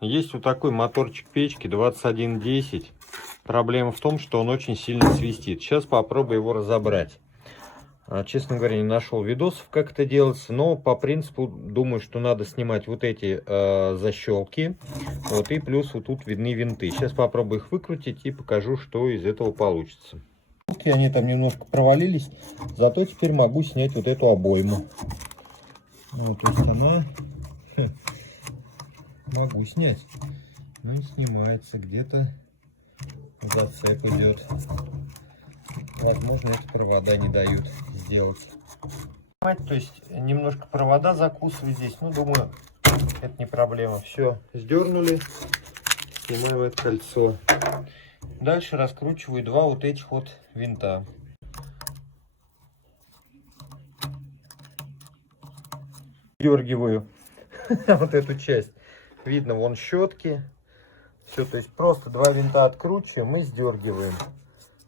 Есть вот такой моторчик печки 2110. Проблема в том, что он очень сильно свистит. Сейчас попробую его разобрать. Честно говоря, не нашел видосов, как это делается, но по принципу думаю, что надо снимать вот эти защелки. Вот, и плюс вот тут видны винты. Сейчас попробую их выкрутить и покажу, что из этого получится. Они там немножко провалились, зато теперь могу снять вот эту обойму. Вот, то есть она... Могу снять, но не снимается, где-то зацеп идет. Возможно, это провода не дают сделать. То есть немножко провода закусывать здесь, ну думаю, это не проблема. Все, сдернули, снимаем это кольцо. Дальше раскручиваю два вот этих вот винта. Дергиваю вот эту часть. Видно, вон щетки. Все, то есть просто два винта откручиваем и сдергиваем.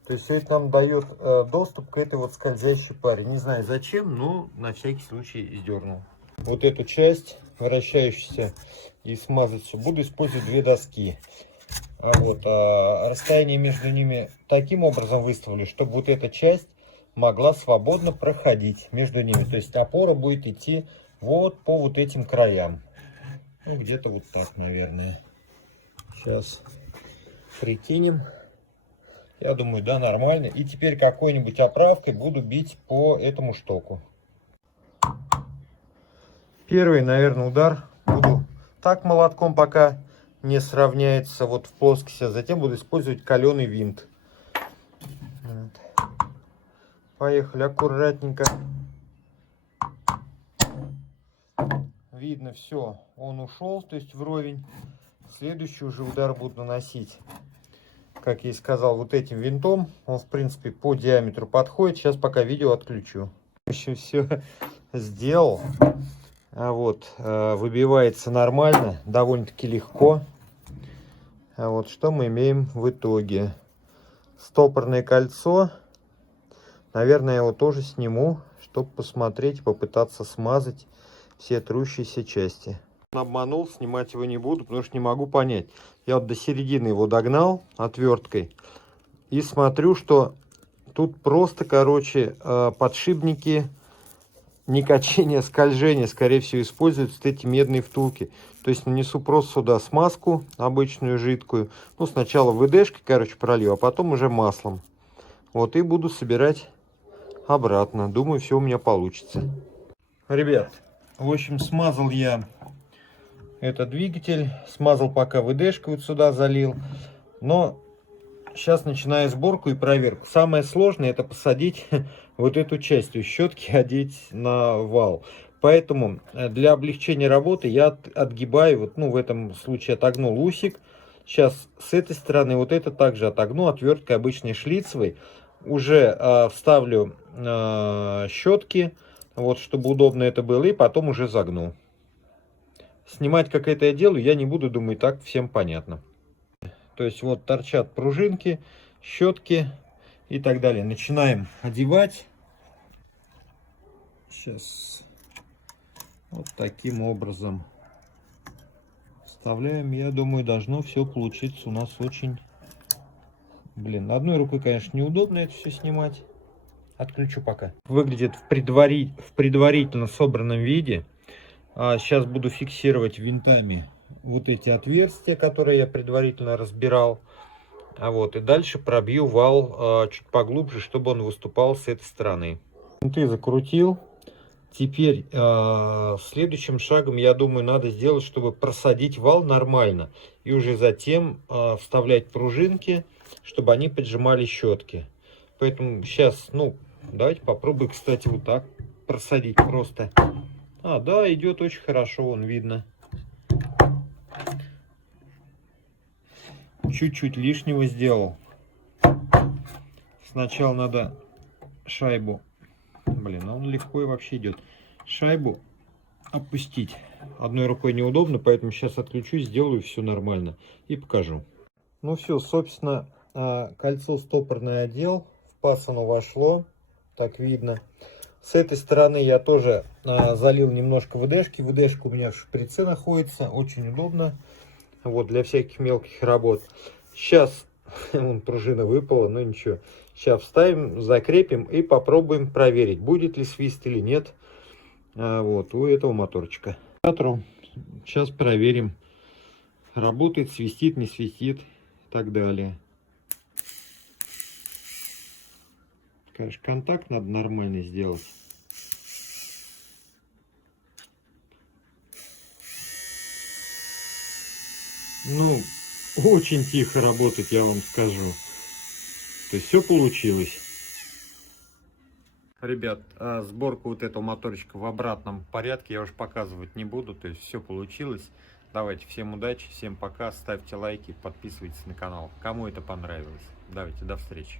То есть все это нам дает доступ к этой вот скользящей паре. Не знаю зачем, но на всякий случай сдернул. Вот эту часть, вращающуюся и смазать все, буду использовать две доски. Расстояние между ними таким образом выставлю, чтобы вот эта часть могла свободно проходить между ними. То есть опора будет идти вот по вот этим краям. Ну, где-то вот так, наверное. Сейчас прикинем. Я думаю, да, нормально. И теперь какой-нибудь оправкой буду бить по этому штоку. Первый, наверное, удар буду так молотком, пока не сравняется вот в плоскости. А затем буду использовать каленый винт. Вот. Поехали аккуратненько. Видно, все, он ушел, то есть вровень. Следующий уже удар буду наносить, как я и сказал, вот этим винтом. Он, в принципе, по диаметру подходит. Сейчас пока видео отключу. В общем, все сделал. Выбивается нормально, довольно-таки легко. Что мы имеем в итоге? Стопорное кольцо. Наверное, я его тоже сниму, чтобы посмотреть, попытаться смазать все трущиеся части. Обманул, снимать его не буду, потому что не могу понять. Я вот до середины его догнал отверткой и смотрю, что тут просто, подшипники не качения, а скольжения, скорее всего, используются вот эти медные втулки. То есть нанесу просто сюда смазку обычную жидкую. Ну, сначала ВДшкой, пролью, а потом уже маслом. Вот, и буду собирать обратно. Думаю, все у меня получится. Ребят, в общем, смазал я этот двигатель, смазал пока ВДшкой, вот сюда залил. Но сейчас начинаю сборку и проверку. Самое сложное — это посадить вот эту часть, то есть щетки одеть на вал. Поэтому для облегчения работы я отгибаю, в этом случае отогнул усик. Сейчас с этой стороны вот это также отогну отверткой обычной шлицевой. Уже вставлю щетки, чтобы удобно это было, и потом уже загну. Снимать, как это я делаю, я не буду, думаю, так всем понятно. То есть вот торчат пружинки, щетки и так далее. Начинаем одевать. Сейчас вот таким образом вставляем. Я думаю, должно все получиться у нас очень... одной рукой, конечно, неудобно это все снимать. Отключу пока. Выглядит в предварительно собранном виде. Сейчас буду фиксировать винтами вот эти отверстия, которые я предварительно разбирал. И дальше пробью вал чуть поглубже, чтобы он выступал с этой стороны. Винты закрутил. Теперь следующим шагом, я думаю, надо сделать, чтобы просадить вал нормально. И уже затем вставлять пружинки, чтобы они поджимали щетки. Поэтому сейчас, давайте попробую, кстати, вот так просадить просто. Да, идет очень хорошо, вон видно. Чуть-чуть лишнего сделал. Сначала надо шайбу, он легко и вообще идет. Шайбу опустить. Одной рукой неудобно, поэтому сейчас отключу, сделаю все нормально и покажу. Ну все, собственно, кольцо стопорное одел, в паз оно вошло, так видно. С этой стороны я тоже залил немножко ВДшки. ВДшка у меня в шприце находится, очень удобно. Вот, для всяких мелких работ. Сейчас, вон пружина выпала, но ничего. Сейчас вставим, закрепим и попробуем проверить, будет ли свист или нет. Вот, у этого моторчика. Сейчас проверим, работает, свистит, не свистит и так далее. Конечно, контакт надо нормальный сделать. Ну, очень тихо работает, я вам скажу. То есть все получилось. Ребят, сборку вот этого моторчика в обратном порядке я уже показывать не буду. То есть все получилось. Давайте, всем удачи, всем пока. Ставьте лайки, подписывайтесь на канал. Кому это понравилось. Давайте, до встречи.